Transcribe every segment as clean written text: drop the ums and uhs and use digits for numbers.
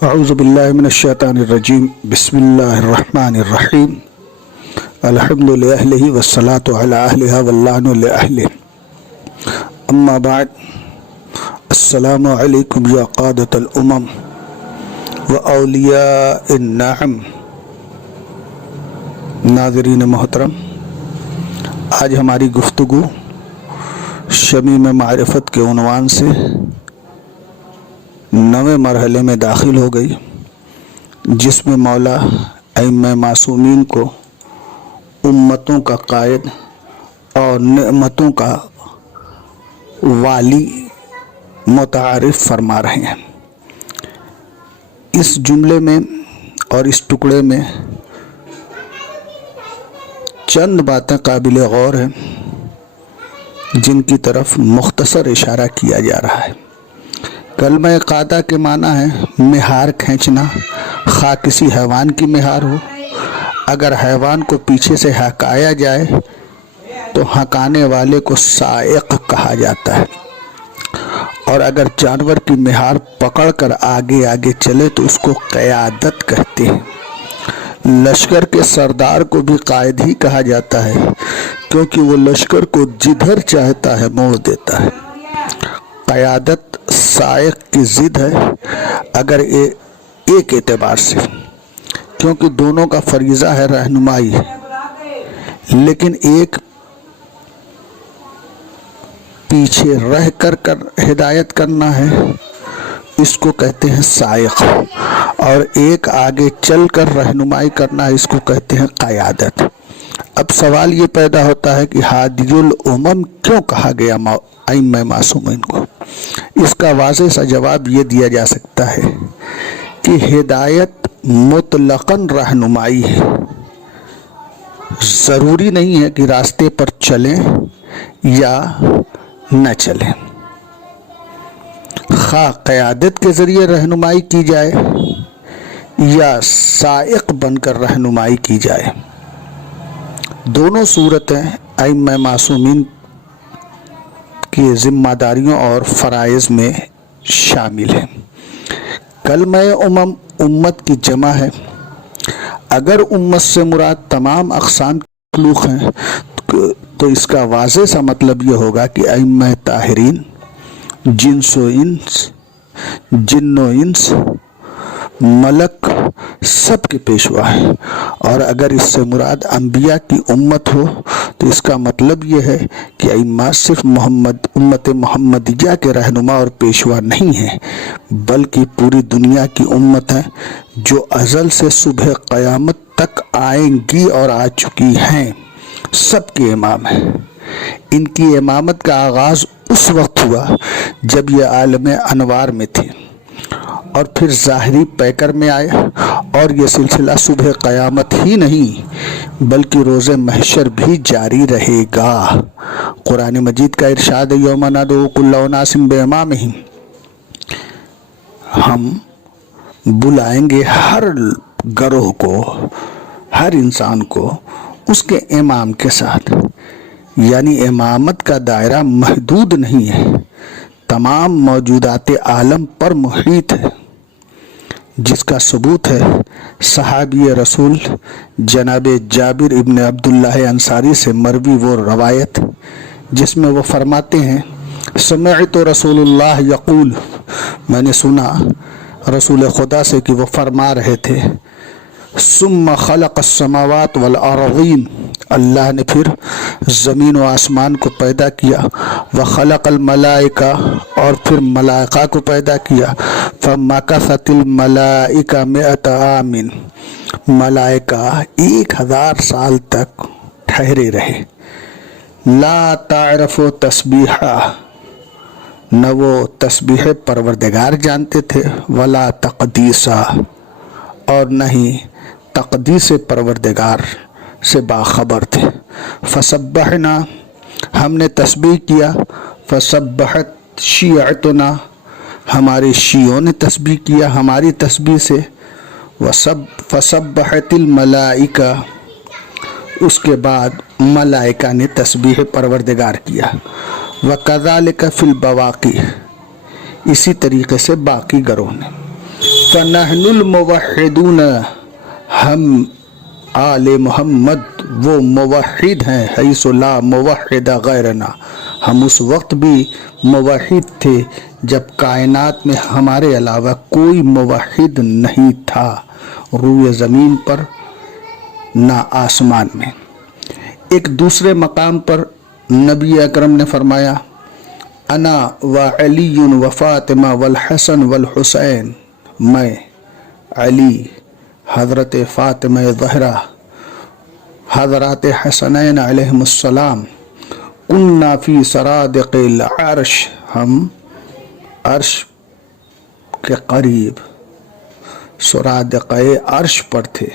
اعوذ باللہ من الشیطان الرجیم بسم اللہ الرحمن الرحیم الحمد للہ والصلاة علی اہلہ واللعن لأہلہ اما بعد السلام علیکم یا قادۃ الامم و اولیاء النعم۔ ناظرین محترم، آج ہماری گفتگو شمیم معرفت کے عنوان سے نویں مرحلے میں داخل ہو گئی، جس میں مولا ائمہ معصومین کو امتوں کا قائد اور نعمتوں کا والی متعارف فرما رہے ہیں۔ اس جملے میں اور اس ٹکڑے میں چند باتیں قابل غور ہیں جن کی طرف مختصر اشارہ کیا جا رہا ہے۔ کلمہ قادہ کے معنی ہے مہار کھینچنا، خواہ کسی حیوان کی مہار ہو۔ اگر حیوان کو پیچھے سے ہکایا جائے تو ہکانے والے کو سائق کہا جاتا ہے، اور اگر جانور کی مہار پکڑ کر آگے آگے چلے تو اس کو قیادت کہتے ہیں۔ لشکر کے سردار کو بھی قائد ہی کہا جاتا ہے، کیونکہ وہ لشکر کو جدھر چاہتا ہے موڑ دیتا ہے۔ قیادت سائق کی ضد ہے، اگر ایک اعتبار سے، کیونکہ دونوں کا فریضہ ہے رہنمائی، لیکن ایک پیچھے رہ کر ہدایت کرنا ہے، اس کو کہتے ہیں سائق، اور ایک آگے چل کر رہنمائی کرنا ہے، اس کو کہتے ہیں قیادت۔ اب سوال یہ پیدا ہوتا ہے کہ ہادی الامم کیوں کہا گیا ائمہ معصومین کو؟ اس کا واضح سا جواب یہ دیا جا سکتا ہے کہ ہدایت مطلقاً رہنمائی ہے، ضروری نہیں ہے کہ راستے پر چلیں یا نہ چلیں۔ خواہ قیادت کے ذریعے رہنمائی کی جائے یا سائق بن کر رہنمائی کی جائے، دونوں صورتیں ائمہ معصومین کی ذمہ داریوں اور فرائض میں شامل ہیں۔ کلمہ امم امت کی جمع ہے۔ اگر امت سے مراد تمام اقسام کے مخلوق ہیں تو اس کا واضح سا مطلب یہ ہوگا کہ ائمہ طاہرین جن و انس ملک سب کے پیشوا ہیں، اور اگر اس سے مراد انبیاء کی امت ہو تو اس کا مطلب یہ ہے کہ ائمہ صرف امت محمدیہ کے رہنما اور پیشوا نہیں ہیں، بلکہ پوری دنیا کی امت ہیں جو ازل سے صبح قیامت تک آئیں گی اور آ چکی ہیں، سب کے امام ہیں۔ ان کی امامت کا آغاز اس وقت ہوا جب یہ عالم انوار میں تھے، اور پھر ظاہری پیکر میں آئے، اور یہ سلسلہ صبح قیامت ہی نہیں بلکہ روز محشر بھی جاری رہے گا۔ قرآن مجید کا ارشاد ہے یوم ندعو کل اناس بامامہم، ہم بلائیں گے ہر گروہ کو، ہر انسان کو اس کے امام کے ساتھ، یعنی امامت کا دائرہ محدود نہیں ہے، تمام موجودات عالم پر محیط ہے، جس کا ثبوت ہے صحابی رسول جناب جابر ابن عبداللہ انصاری سے مروی وہ روایت جس میں وہ فرماتے ہیں سمعت رسول اللہ یقول، میں نے سنا رسول خدا سے کہ وہ فرما رہے تھے ثم خلق السماوات والارضین، اللہ نے پھر زمین و آسمان کو پیدا کیا، وخلق الملائکہ، اور پھر ملائکہ کو پیدا کیا، فمکثت الملائکہ 100 عام، ملائکہ 1000 سال تک ٹھہرے رہے، لا تعرف تسبیحہ، نہ وہ تسبیح پروردگار جانتے تھے، ولا تقدیسہ، اور نہ ہی تقدیس پروردگار سے باخبر تھے۔ فسبحنا، ہم نے تسبیح کیا، فسبحت شیعتنا، ہمارے شیعوں نے تسبیح کیا ہماری تسبیح سے، فسبحت الملائکہ، اس کے بعد ملائکہ نے تسبیح پروردگار کیا، وکذالک فی البواقی، اسی طریقے سے باقی گروہ نے۔ فنحن الموحدون، ہم آل محمد وہ موحد ہیں، حیث لا موحد غیرنا، ہم اس وقت بھی موحد تھے جب کائنات میں ہمارے علاوہ کوئی موحد نہیں تھا، روئے زمین پر نہ آسمان میں۔ ایک دوسرے مقام پر نبی اکرم نے فرمایا انا وعلی وفاطمہ والحسن والحسین، میں، علی، حضرت فاطمہ زہرا، حضرات حسنین علیہم السلام، کننا فی سرادق العرش، ہم عرش کے قریب سرادق عرش پر تھے،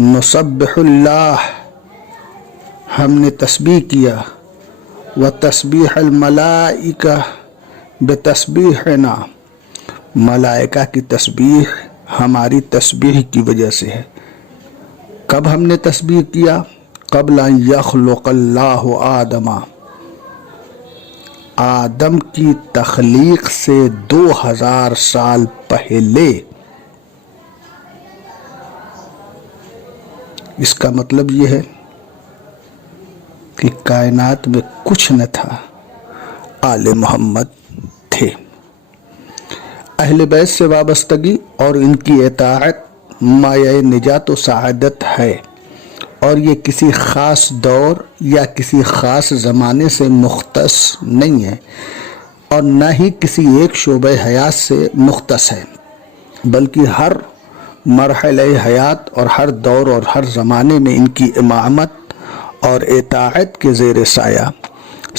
نسبح اللہ، ہم نے تسبیح کیا، وتسبیح الملائکہ بتسبیحنا، ملائکہ کی تسبیح ہماری تسبیح کی وجہ سے ہے۔ کب ہم نے تسبیح کیا؟ قبل ان یخلق اللہ آدم، آدم کی تخلیق سے 2000 سال پہلے۔ اس کا مطلب یہ ہے کہ کائنات میں کچھ نہ تھا، آل محمد تھے۔ اہل بیت سے وابستگی اور ان کی اطاعت مایہ نجات و سعادت ہے، اور یہ کسی خاص دور یا کسی خاص زمانے سے مختص نہیں ہے، اور نہ ہی کسی ایک شعبہ حیات سے مختص ہے، بلکہ ہر مرحلہ حیات اور ہر دور اور ہر زمانے میں ان کی امامت اور اطاعت کے زیر سایہ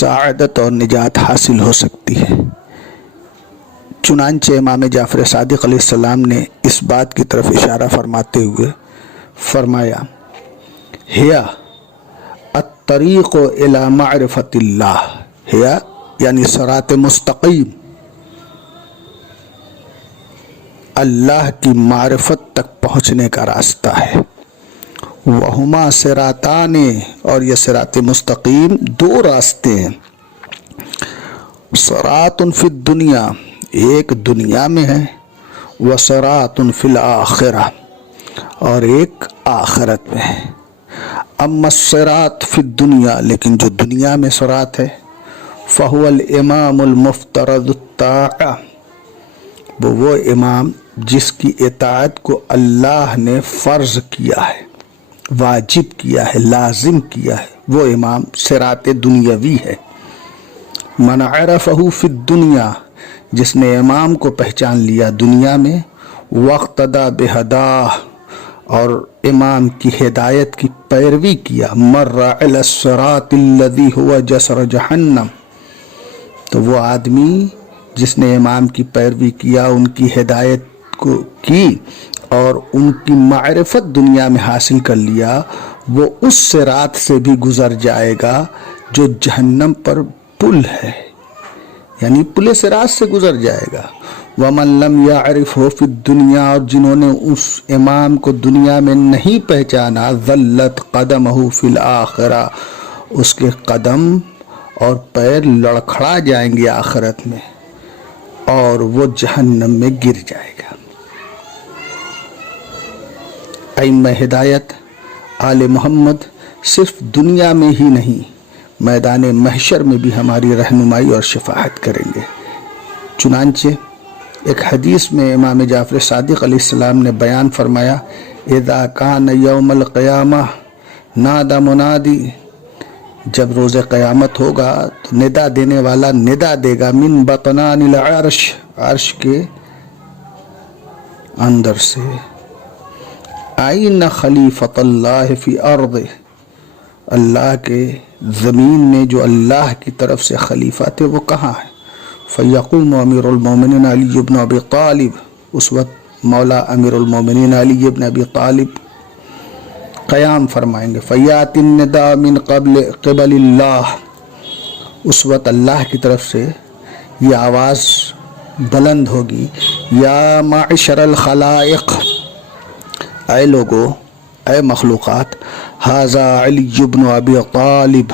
سعادت اور نجات حاصل ہو سکتی ہے۔ چنانچہ امام جعفر صادق علیہ السلام نے اس بات کی طرف اشارہ فرماتے ہوئے فرمایا ہیا الطریق الی معرفت اللہ، ہیا یعنی صراط مستقیم، اللہ کی معرفت تک پہنچنے کا راستہ ہے۔ وہما صراطان، اور یہ صراط مستقیم 2 راستے ہیں، صراط فی الدنیا، ایک دنیا میں ہے، وصراط فی الآخرہ، اور ایک آخرت میں ہے۔ اما الصراط فی الدنیا، لیکن جو دنیا میں صراط ہے، فہو الامام المفترض الطاعہ، وہ امام جس کی اطاعت کو اللہ نے فرض کیا ہے، واجب کیا ہے، لازم کیا ہے، وہ امام صراط دنیاوی ہے۔ من عرفہ فی الدنیا، جس نے امام کو پہچان لیا دنیا میں، واقتدی بہداہ، اور امام کی ہدایت کی پیروی کیا، مر علی الصراط الذی هو جسر جہنم، تو وہ آدمی جس نے امام کی پیروی کیا، ان کی ہدایت کو کی اور ان کی معرفت دنیا میں حاصل کر لیا، وہ اس صراط سے بھی گزر جائے گا جو جہنم پر پل ہے، یعنی پل صراط سے گزر جائے گا۔ وَمَن لَّمْ يَعْرِفْهُ فِي الدُّنْيَا، اور جنہوں نے اس امام کو دنیا میں نہیں پہچانا، ذلت قدمہ فی الآخرہ، اس کے قدم اور پیر لڑکھڑا جائیں گے آخرت میں، اور وہ جہنم میں گر جائے گا۔ ائمہ ہدایت آل محمد صرف دنیا میں ہی نہیں، میدان محشر میں بھی ہماری رہنمائی اور شفاعت کریں گے۔ چنانچہ ایک حدیث میں امام جعفر صادق علیہ السلام نے بیان فرمایا اذا کان یوم القیامہ نادى منادی، جب روز قیامت ہوگا تو ندا دینے والا ندا دے گا، من بطنان العرش، عرش کے اندر سے، آئین خلیفۃ اللہ فی ارض، اللہ کے زمین میں جو اللہ کی طرف سے خلیفہ تھے وہ کہاں ہیں؟ فیقوم امیر المومنین علی بن ابی طالب، اس وقت مولا امیر المومنین علی بن ابی طالب قیام فرمائیں گے، فیات النداء من قبل اللہ، اس وقت اللہ کی طرف سے یہ آواز بلند ہوگی، یا معشر الخلائق، اے لوگو، اے مخلوقات، ھذا علی بن ابی طالب،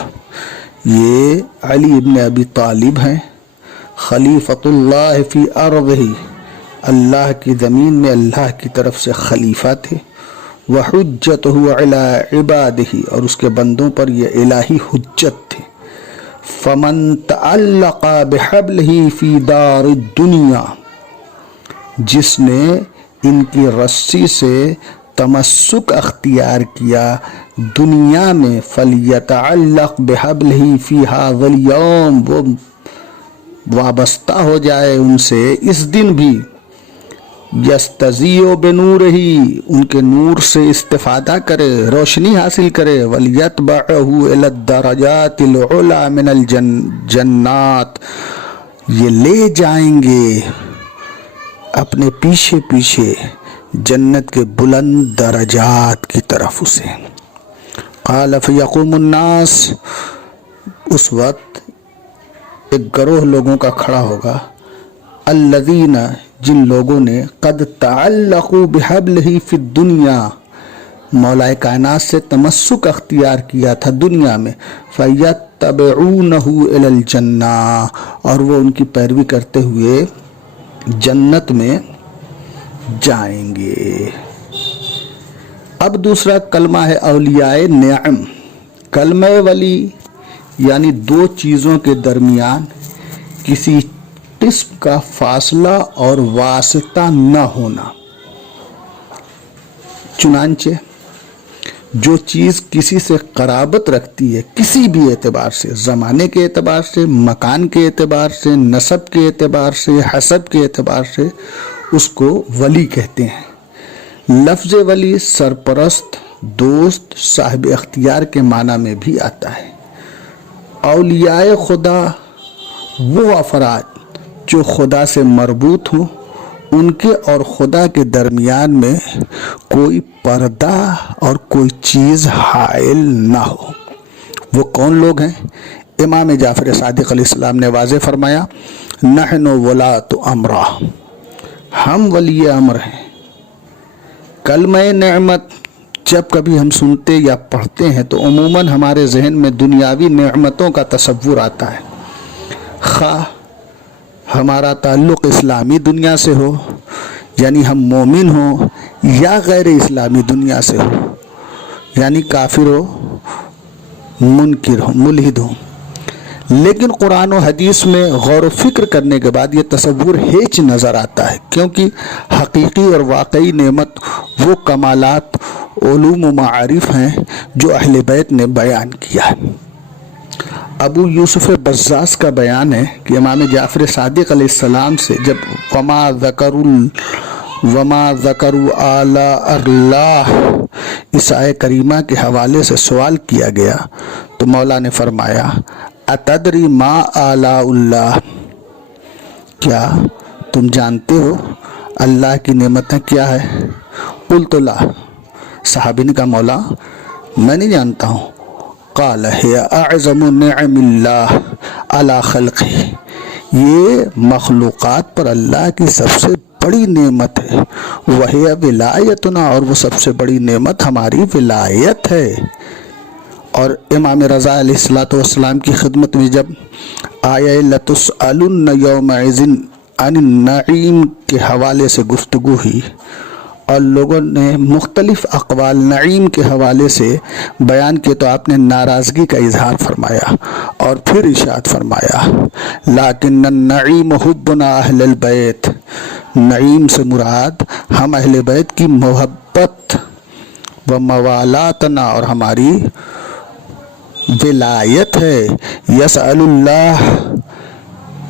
یہ علی بن ابی طالب ہیں، خلیفۃ اللہ فی ارضہ، اللہ کی زمین میں اللہ کی طرف سے خلیفہ تھے، وحجتہ علی عبادہ، اور اس کے بندوں پر یہ الہی حجت تھے۔ فمن تعلق بحبلہ فی دار الدنیا، جس نے ان کی رسی سے تمسک اختیار کیا دنیا میں، فلیتعلق بحبلہ فی ھذا اليوم، وہ وابستہ ہو جائے ان سے اس دن بھی، یستضیء بنورہ، ان کے نور سے استفادہ کرے، روشنی حاصل کرے، ولیتبعہ الی الدرجات العلی من الجنات، یہ لے جائیں گے اپنے پیچھے پیچھے جنت کے بلند درجات کی طرف اسے۔ قال فیقوم الناس، اس وقت ایک گروہ لوگوں کا کھڑا ہوگا، الذین، جن لوگوں نے قد تعلقوا بحبلہ فی الدنیا، مولا کائنات سے تمسک اختیار کیا تھا دنیا میں، فیتبعونہ الی الجنہ، اور وہ ان کی پیروی کرتے ہوئے جنت میں جائیں گے۔ اب دوسرا کلمہ ہے اولیاء نعم۔ کلمہ ولی یعنی دو چیزوں کے درمیان کسی قسم کا فاصلہ اور واسطہ نہ ہونا۔ چنانچہ جو چیز کسی سے قرابت رکھتی ہے کسی بھی اعتبار سے، زمانے کے اعتبار سے، مکان کے اعتبار سے، نسب کے اعتبار سے، حسب کے اعتبار سے، اس کو ولی کہتے ہیں۔ لفظ ولی سرپرست، دوست، صاحب اختیار کے معنی میں بھی آتا ہے۔ اولیاء خدا وہ افراد جو خدا سے مربوط ہوں، ان کے اور خدا کے درمیان میں کوئی پردہ اور کوئی چیز حائل نہ ہو۔ وہ کون لوگ ہیں؟ امام جعفر صادق علیہ السلام نے واضح فرمایا، نحن ولاۃ امرہ، ہم ولی امر ہیں۔ کلمہ نعمت جب کبھی ہم سنتے یا پڑھتے ہیں تو عموماً ہمارے ذہن میں دنیاوی نعمتوں کا تصور آتا ہے، خواہ ہمارا تعلق اسلامی دنیا سے ہو، یعنی ہم مومن ہوں، یا غیر اسلامی دنیا سے ہو، یعنی کافر ہو، منکر ہو، ملحد ہو۔ لیکن قرآن و حدیث میں غور و فکر کرنے کے بعد یہ تصور ہیچ نظر آتا ہے، کیونکہ حقیقی اور واقعی نعمت وہ کمالات، علوم و معارف ہیں جو اہل بیت نے بیان کیا ہے۔ ابو یوسف بزاز کا بیان ہے کہ امام جعفر صادق علیہ السلام سے جب وما ذکروا آلاء اللہ اس آیہ کریمہ کے حوالے سے سوال کیا گیا تو مولا نے فرمایا، اتدری ما آلاء اللہ، کیا تم جانتے ہو اللہ کی نعمتیں کیا ہے؟ قلت لا، صحابی نے کہا مولا میں نہیں جانتا ہوں۔ قال ہی اعظم نعم اللہ علی خلقہ، یہ مخلوقات پر اللہ کی سب سے بڑی نعمت ہے، وہی ولایتنا، اور وہ سب سے بڑی نعمت ہماری ولایت ہے۔ اور امام رضا علیہ السلام کی خدمت میں جب آیہ لتسألن یومئذ عن النعیم کے حوالے سے گفتگو ہوئی اور لوگوں نے مختلف اقوال نعیم کے حوالے سے بیان کیے تو آپ نے ناراضگی کا اظہار فرمایا اور پھر ارشاد فرمایا، لیکن النعیم حبنا اہل البیت، نعیم سے مراد ہم اہل بیت کی محبت، و موالاتنا، اور ہماری ولایت ہے۔ یسأل اللہ،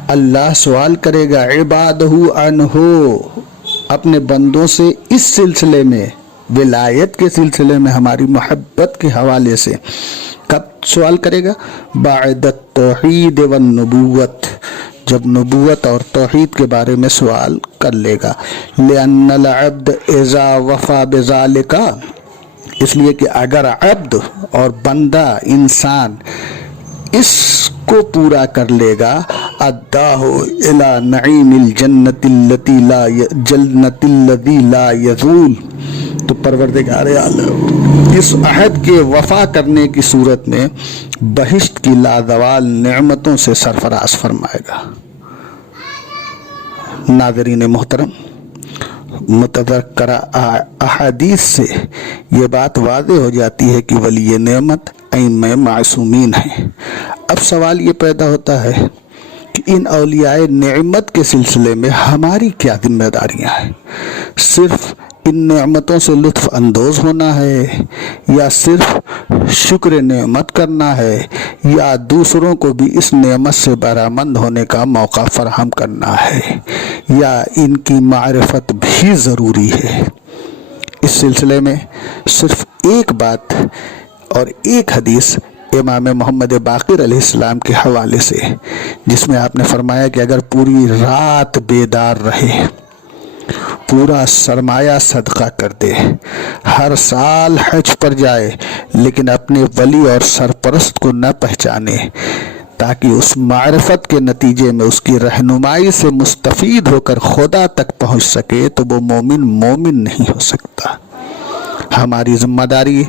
اللہ سوال کرے گا، عبادہ عنہ، اپنے بندوں سے اس سلسلے میں، ولایت کے سلسلے میں، ہماری محبت کے حوالے سے۔ کب سوال کرے گا؟ بعد التوحید والنبوت، جب نبوت اور توحید کے بارے میں سوال کر لے گا۔ لأن العبد اذا وفى بذلك، اس لیے کہ اگر عبد اور بندہ، انسان اس کو پورا کر لے گا، اداہ الی نعیم الجنت الذی لا یزول، تو پروردگار عالم اس عہد کے وفا کرنے کی صورت میں بہشت کی لازوال نعمتوں سے سرفراز فرمائے گا۔ ناظرین محترم، متذکرہ احادیث سے یہ بات واضح ہو جاتی ہے کہ ولی نعمت ائمہ معصومین ہیں۔ اب سوال یہ پیدا ہوتا ہے کہ ان اولیاء نعمت کے سلسلے میں ہماری کیا ذمہ داریاں ہیں؟ صرف ان نعمتوں سے لطف اندوز ہونا ہے، یا صرف شکر نعمت کرنا ہے، یا دوسروں کو بھی اس نعمت سے بہرہ ہونے کا موقع فراہم کرنا ہے، یا ان کی معرفت بھی ضروری ہے؟ اس سلسلے میں صرف ایک بات اور ایک حدیث امام محمد باقر علیہ السلام کے حوالے سے، جس میں آپ نے فرمایا کہ اگر پوری رات بیدار رہے، پورا سرمایہ صدقہ کر دے، ہر سال حج پر جائے، لیکن اپنے ولی اور سرپرست کو نہ پہچانے تاکہ اس معرفت کے نتیجے میں اس کی رہنمائی سے مستفید ہو کر خدا تک پہنچ سکے، تو وہ مومن نہیں ہو سکتا۔ ہماری ذمہ داری،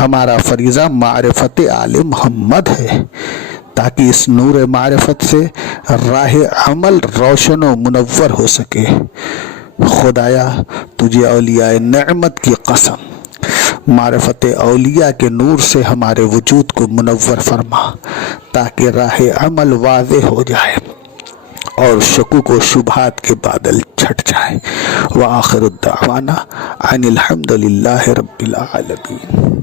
ہمارا فریضہ معرفت آل محمد ہے، تاکہ اس نور معرفت سے راہ عمل روشن و منور ہو سکے۔ خدایا تجھے اولیاء نعمت کی قسم، معرفت اولیاء کے نور سے ہمارے وجود کو منور فرما، تاکہ راہ عمل واضح ہو جائے اور شکوک و شبہات کے بادل چھٹ جائیں۔ وآخر الدعوانا ان الحمد للہ رب العالمین۔